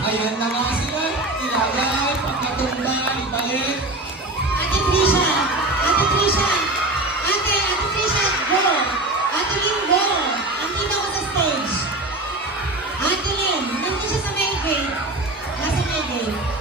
Ayan na nga sila. Ilalay, pagkatumba, ibalik. Ate Trisha, Ate Trisha, Ate Trisha, go! Ate Lynn, go! Andito ako sa stage. Ate Lynn, nandun siya sa main gate. Nasa main gate.